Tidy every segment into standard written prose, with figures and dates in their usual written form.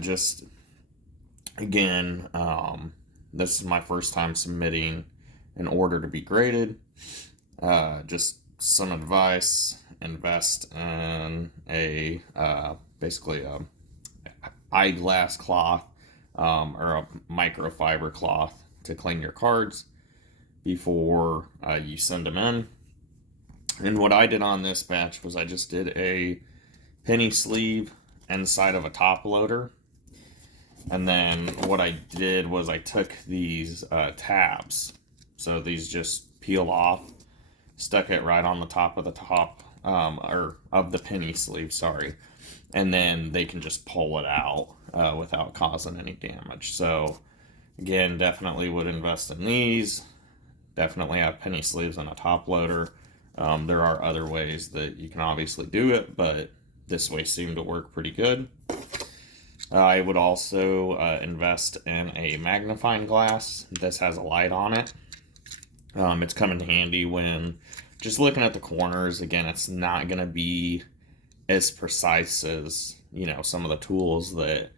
just again, this is my first time submitting an order to be graded. Just some advice: invest in a basically a eyeglass cloth or a microfiber cloth to clean your cards before you send them in. And what I did on this batch was I just did a penny sleeve inside of a top loader. And then what I did was I took these tabs. So these just peel off, stuck it right on the top of the or of the penny sleeve, sorry. And then they can just pull it out without causing any damage. So again, definitely would invest in these. Definitely have penny sleeves on a top loader. There are other ways that you can obviously do it, but this way seemed to work pretty good. I would also invest in a magnifying glass. This has a light on it. It's come in handy when just looking at the corners. Again, it's not going to be as precise as, you know, some of the tools that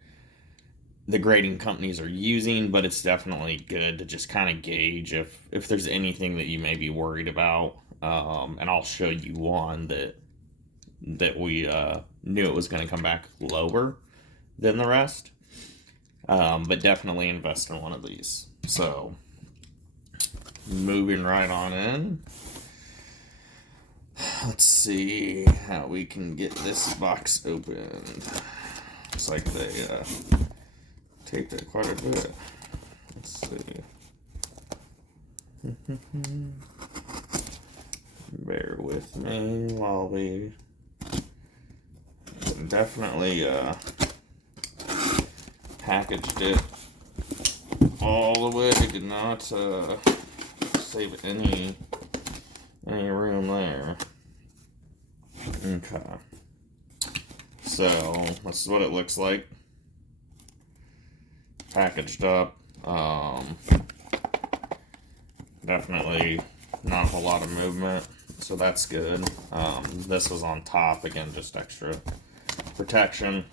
the grading companies are using, but it's definitely good to just kind of gauge if there's anything that you may be worried about. And I'll show you one that we knew it was going to come back lower than the rest, but definitely invest in one of these. So moving right on in, let's see how we can get this box opened. Looks like they taped it quite a bit. Let's see. Bear with me while we definitely packaged it all the way. Did not save any room there. Okay. So this is what it looks like. Packaged up. Definitely not a whole lot of movement, so that's good. This was on top, again, just extra protection.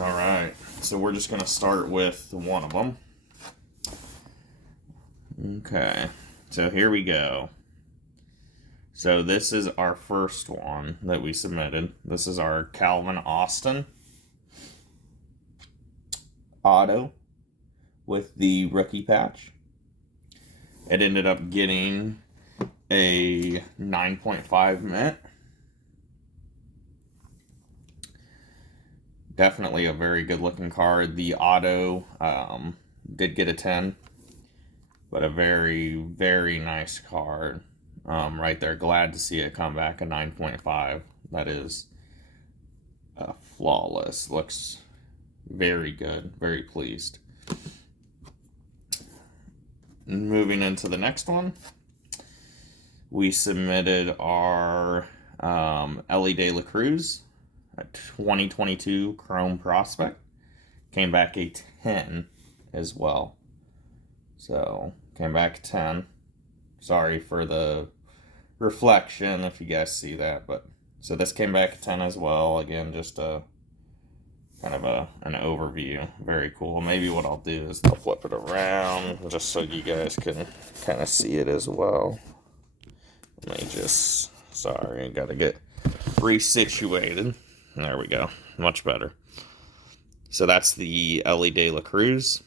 Alright, so we're just going to start with one of them. Okay, so here we go. So this is our first one that we submitted. This is our Calvin Austin auto with the rookie patch. It ended up getting a 9.5 mint. Definitely a very good looking card. The auto did get a 10, but a very, very nice card. Right there, glad to see it come back a 9.5. That is flawless. Looks very good. Very pleased. Moving into the next one, we submitted our Ellie De La Cruz, a 2022 Chrome Prospect. Came back a 10 as well. So, came back 10. Sorry for the reflection if you guys see that, but so this came back a 10 as well. Again, just a kind of an overview. Very cool. Maybe what I'll do is I'll flip it around just so you guys can kind of see it as well. Let me just, sorry, got to get resituated. There we go. Much better. So that's the Ellie De La Cruz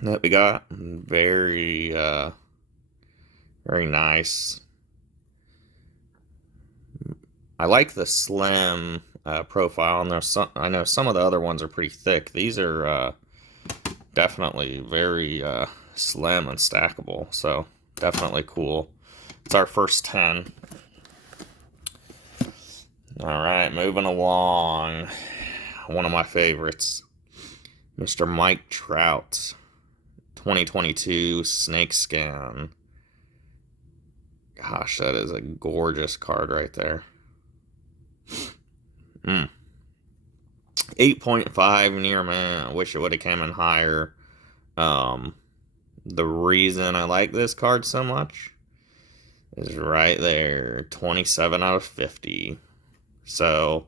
that we got. Very, very nice. I like the slim profile, and I know some of the other ones are pretty thick. These are definitely very slim and stackable, so definitely cool. It's our first 10. Alright, moving along. One of my favorites, Mr. Mike Trout, 2022 Snakeskin. Gosh, that is a gorgeous card right there. 8.5 near man. I wish it would have came in higher. The reason I like this card so much is right there. 27 out of 50. So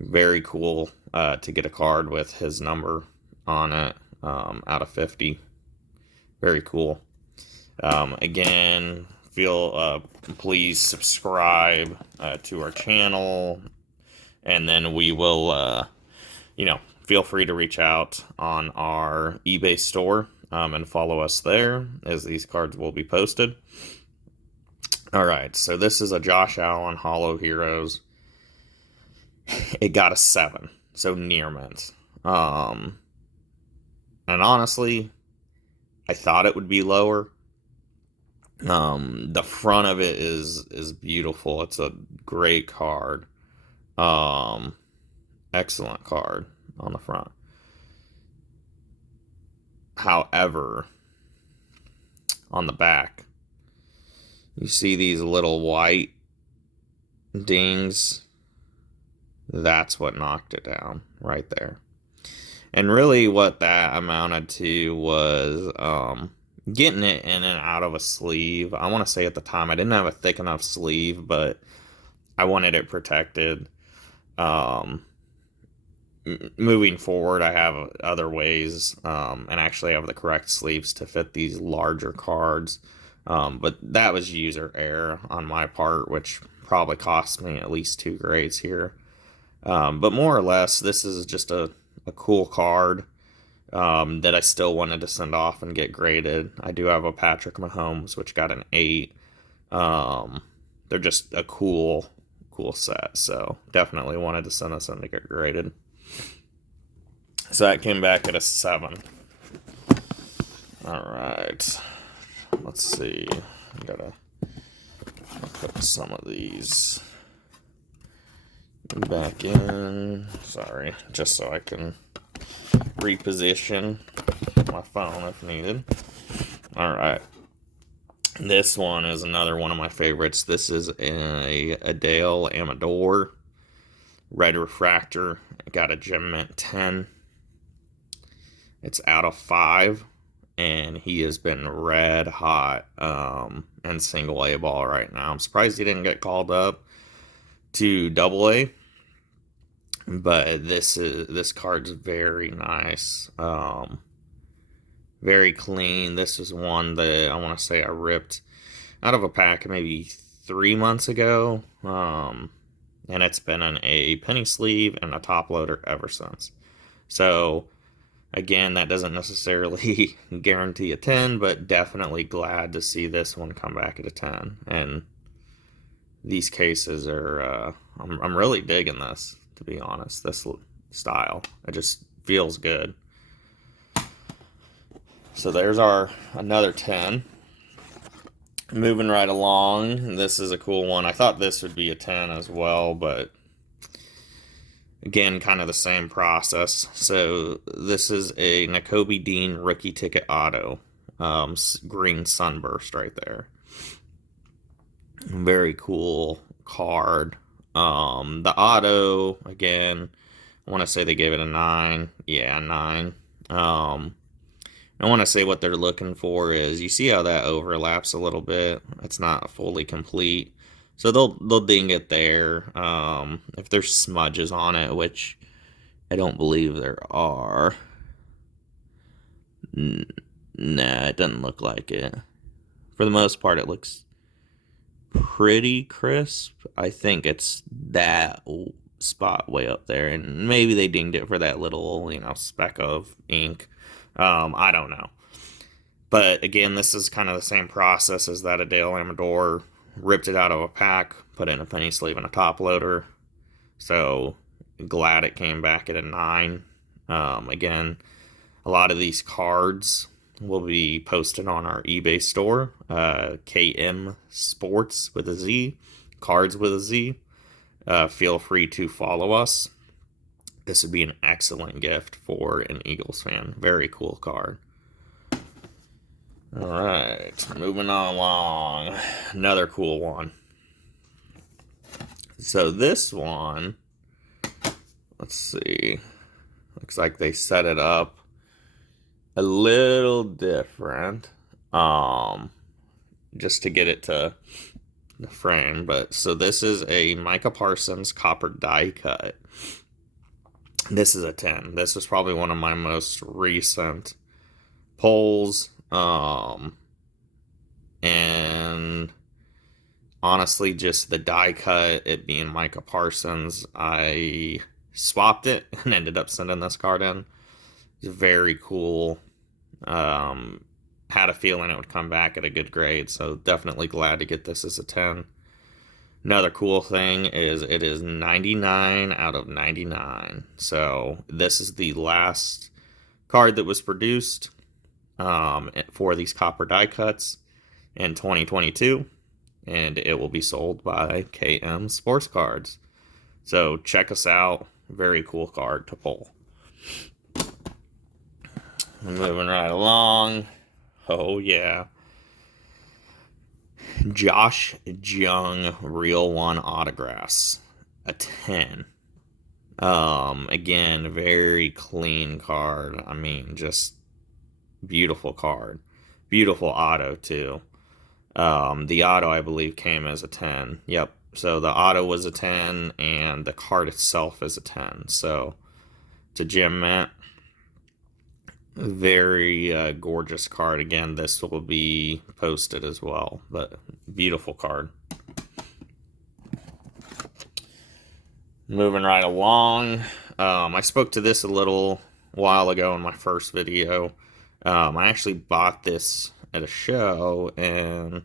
Very cool to get a card with his number on it, out of 50. Very cool. Again, please subscribe to our channel, and then we will, feel free to reach out on our eBay store and follow us there, as these cards will be posted. All right, so this is a Josh Allen Hollow Heroes. It got a 7, so near mint. And honestly, I thought it would be lower. The front of it is beautiful. It's a great card. Excellent card on the front. However, on the back, you see these little white dings. That's what knocked it down right there. And really what that amounted to was getting it in and out of a sleeve. I want to say at the time I didn't have a thick enough sleeve, but I wanted it protected. Moving forward, I have other ways, and actually have the correct sleeves to fit these larger cards. But that was user error on my part, which probably cost me at least 2 grades here. But more or less, this is just a cool card that I still wanted to send off and get graded. I do have a Patrick Mahomes, which got an 8. They're just a cool set, so definitely wanted to send this in to get graded. So that came back at a 7. Alright. Let's see. I gotta put some of these back in. Sorry, just so I can reposition my phone if needed. Alright. This one is another one of my favorites. This is a Adele Amador red refractor. I got a Gem Mint 10. It's out of 5, and he has been red hot in single A ball right now. I'm surprised he didn't get called up to double A, but this card's very nice, very clean. This is one that I want to say I ripped out of a pack maybe 3 months ago, and it's been in a penny sleeve and a top loader ever since. So again, that doesn't necessarily guarantee a 10, but definitely glad to see this one come back at a 10. And these cases are, I'm really digging this, to be honest, this style. It just feels good. So there's another 10. Moving right along, this is a cool one. I thought this would be a 10 as well, but again, kind of the same process. So this is a Nakobe Dean rookie ticket auto. Green sunburst right there. Very cool card. The auto, again, I want to say they gave it a 9. Yeah, 9. I want to say what they're looking for is, you see how that overlaps a little bit? It's not fully complete. So they'll ding it there. If there's smudges on it, which I don't believe there are. Nah, it doesn't look like it. For the most part, it looks pretty crisp. I think it's that spot way up there, and maybe they dinged it for that little, speck of ink. I don't know. But again, this is kind of the same process as that Adele Amador. Ripped it out of a pack, put it in a penny sleeve and a top loader. So glad it came back at a 9. Again, a lot of these cards will be posted on our eBay store, KM Sports with a Z, Cards with a Z. Feel free to follow us. This would be an excellent gift for an Eagles fan. Very cool card. All right, moving on along. Another cool one. So this one, let's see. Looks like they set it up a little different, just to get it to the frame. But so this is a Micah Parsons copper die cut. This is a 10. This was probably one of my most recent pulls. And honestly, just the die cut, it being Micah Parsons, I swapped it and ended up sending this card in. It's very cool. Had a feeling it would come back at a good grade, so definitely glad to get this as a 10. Another cool thing is it is 99 out of 99. So this is the last card that was produced for these copper die cuts in 2022, and it will be sold by KM Sports Cards. So check us out. Very cool card to pull. Moving right along. Oh, yeah. Josh Jung Real 1 autographs. A 10. Again, very clean card. I mean, just beautiful card. Beautiful auto, too. The auto, I believe, came as a 10. Yep. So the auto was a 10, and the card itself is a 10. So to Jim Mint, very gorgeous card. Again, this will be posted as well, but beautiful card. Moving right along, I spoke to this a little while ago in my first video. I actually bought this at a show, and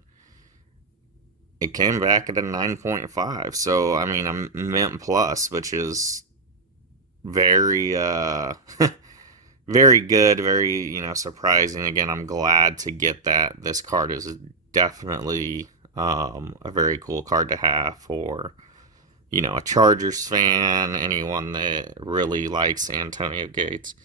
it came back at a 9.5. So, I mean, I'm Mint Plus, which is very, very good, very, surprising. Again, I'm glad to get that. This card is definitely a very cool card to have for, a Chargers fan, anyone that really likes Antonio Gates.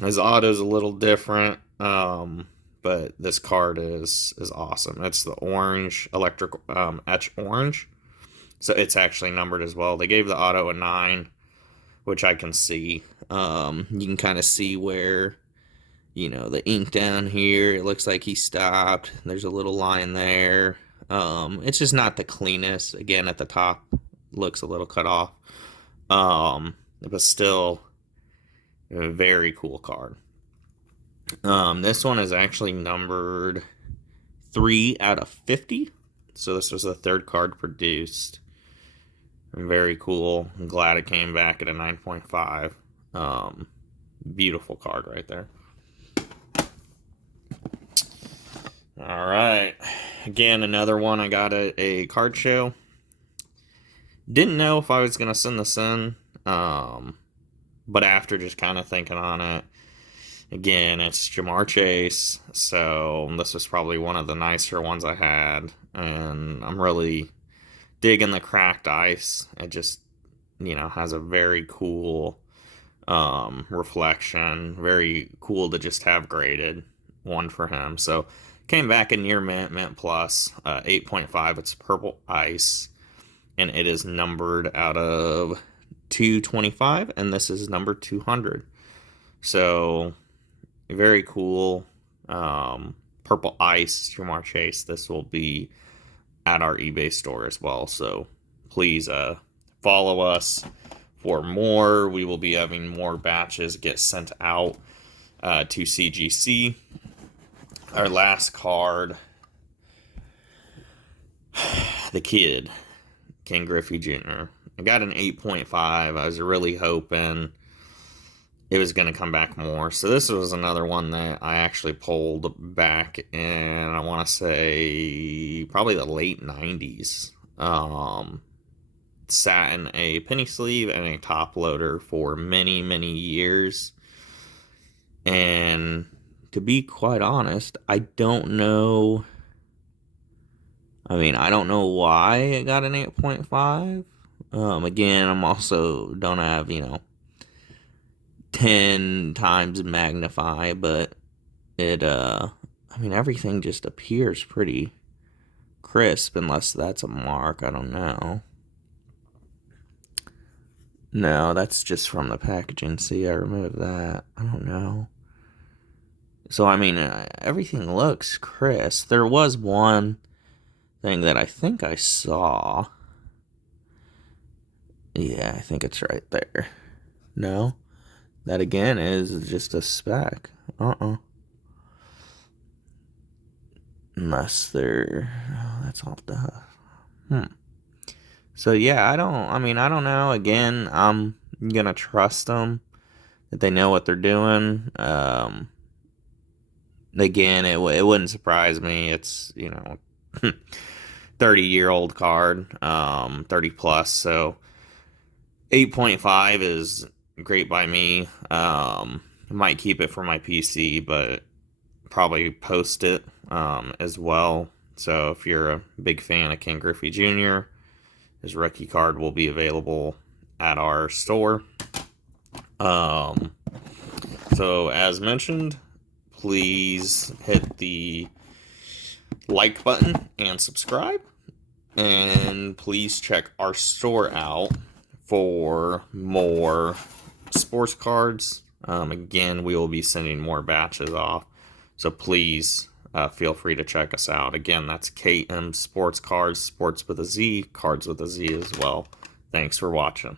His auto's a little different, but this card is awesome. It's the orange, electric etch orange. So it's actually numbered as well. They gave the auto a 9, which I can see. You can kind of see where, the ink down here, it looks like he stopped. There's a little line there. It's just not the cleanest. Again, at the top, looks a little cut off. But still, a very cool card. This one is actually numbered 3 out of 50. So this was the third card produced. Very cool. I'm glad it came back at a 9.5. Beautiful card right there. All right. Again, another one I got at a card show. Didn't know if I was going to send this in. But after just kind of thinking on it, again, it's Jamar Chase. So this was probably one of the nicer ones I had. And I'm really digging the cracked ice. It just, has a very cool reflection. Very cool to just have graded one for him. So came back in near Mint Plus, 8.5. It's purple ice, and it is numbered out of 225, and this is number 200. So very cool. Purple ice, Jamar Chase. This will be at our eBay store as well. So please follow us for more. We will be having more batches get sent out to CGC. Our last card, the kid, Ken Griffey Jr. I got an 8.5. I was really hoping it was going to come back more. So this was another one that I actually pulled back in, I want to say, probably the late 90s. Sat in a penny sleeve and a top loader for many, many years. And to be quite honest, I don't know. I don't know why it got an 8.5. Again, I'm also don't have, 10 times magnify, but it, everything just appears pretty crisp, unless that's a mark. I don't know. No, that's just from the packaging. See, I removed that. I don't know. So, everything looks crisp. There was one thing that I think I saw, Yeah, I think it's right there. No, that again is just a spec. Unless they're, oh, that's all done. So yeah, I don't know. Again, I'm gonna trust them that they know what they're doing. Again, it wouldn't surprise me. It's, 30-year-old card, 30 plus. So 8.5 is great by me. I might keep it for my PC, but probably post it as well. So if you're a big fan of Ken Griffey Jr., his rookie card will be available at our store. Um, so as mentioned, please hit the like button and subscribe. And please check our store out for more sports cards. Again, we will be sending more batches off. So please feel free to check us out. Again, that's KM Sports Cards, sports with a Z, cards with a Z as well. Thanks for watching.